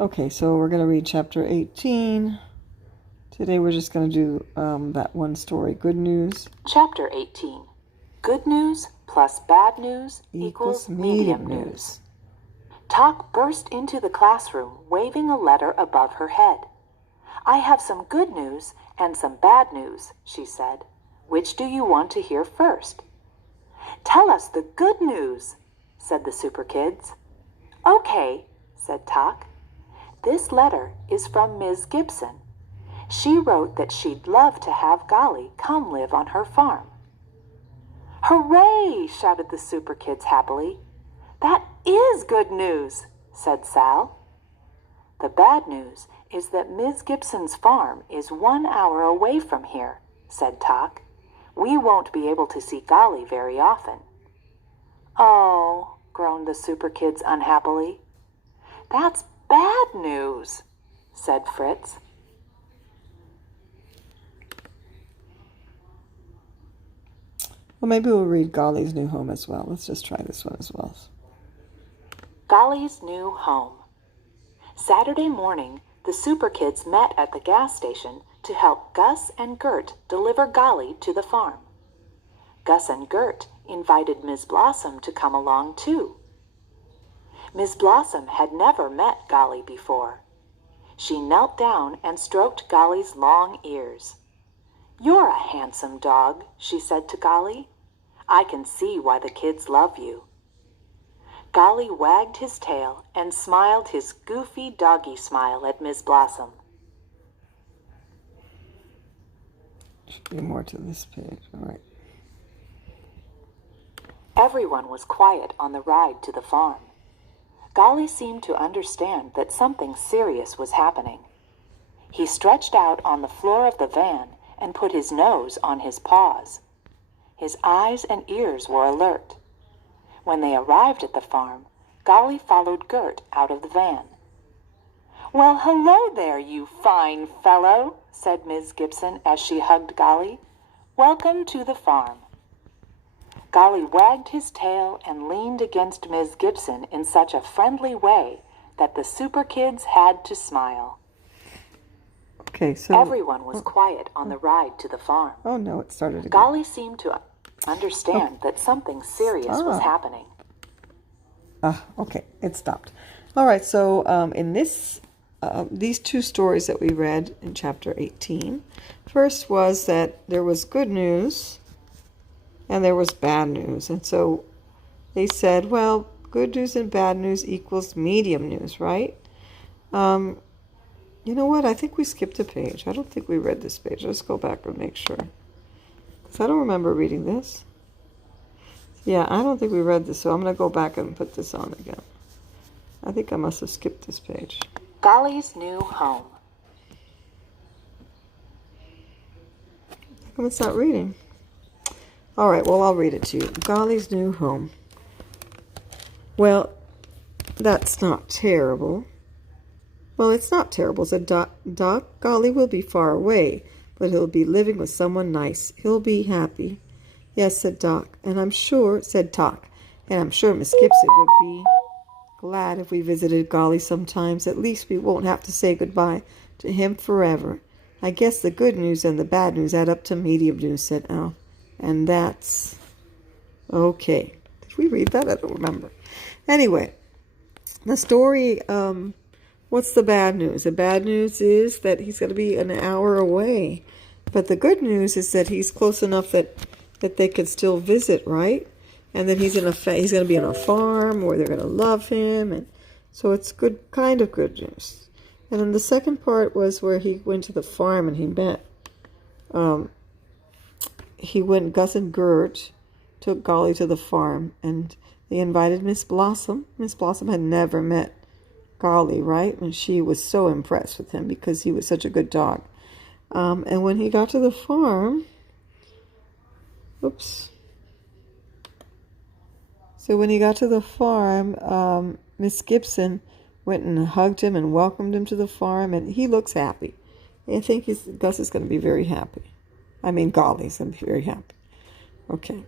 Okay, so we're going to read chapter 18. Today we're just going to do that one story, Good News. Chapter 18. Good news plus bad news equals medium news. Talk burst into the classroom, waving a letter above her head. I have some good news and some bad news, she said. Which do you want to hear first? Tell us the good news, said the Superkids. Okay, said Talk. This letter is from Ms. Gibson. She wrote that she'd love to have Golly come live on her farm. Hooray! Shouted the Superkids happily. That is good news, said Sal. The bad news is that Ms. Gibson's farm is 1 hour away from here, said Talk. We won't be able to see Golly very often. Oh, groaned the Superkids unhappily. That's bad news, said Fritz. Well, maybe we'll read Golly's New Home as well. Let's just try this one as well. Golly's New Home. Saturday morning, the Superkids met at the gas station to help Gus and Gert deliver Golly to the farm. Gus and Gert invited Ms. Blossom to come along too. Ms. Blossom had never met Golly before. She knelt down and stroked Golly's long ears. You're a handsome dog, she said to Golly. I can see why the kids love you. Golly wagged his tail and smiled his goofy doggy smile at Ms. Blossom. Should be more to this page. All right. Everyone was quiet on the ride to the farm. Golly seemed to understand that something serious was happening. He stretched out on the floor of the van and put his nose on his paws. His eyes and ears were alert. When they arrived at the farm, Golly followed Gert out of the van. Well, hello there, you fine fellow, said Ms. Gibson as she hugged Golly. Welcome to the farm. Golly wagged his tail and leaned against Ms. Gibson in such a friendly way that the Superkids had to smile. Okay, so everyone was quiet on the ride to the farm. Oh no, it started again. Golly seemed to understand that something serious was happening. Okay, it stopped. All right, so in these two stories that we read in chapter 18, first was that there was good news and there was bad news. And so they said, well, good news and bad news equals medium news, right? You know what? I think we skipped a page. I don't think we read this page. Let's go back and make sure. Because I don't remember reading this. Yeah, I don't think we read this, so I'm going to go back and put this on again. I think I must have skipped this page. Golly's New Home. How come it's not reading? All right, well, I'll read it to you. Golly's New Home. Well, that's not terrible. Well, it's not terrible, said Doc. Golly will be far away, but he'll be living with someone nice. He'll be happy. Yes, said Doc, and I'm sure, said Doc, and I'm sure Miss Gibson would be glad if we visited Golly sometimes. At least we won't have to say goodbye to him forever. I guess the good news and the bad news add up to medium news, said Al. And that's okay. Did we read that? I don't remember. Anyway, the story, what's the bad news? The bad news is that he's going to be an hour away. But the good news is that he's close enough that they could still visit, right? And then he's going to be on a farm where they're going to love him. And so it's good, kind of good news. And then the second part was where he went to the farm and he met, Gus and Gert took Golly to the farm and they invited Miss Blossom. Miss Blossom had never met Golly, right? And she was so impressed with him because he was such a good dog. And when he got to the farm, So when he got to the farm, Miss Gibson went and hugged him and welcomed him to the farm, and he looks happy. I think Gus is going to be very happy. I mean, Golly's going to be very happy. Okay.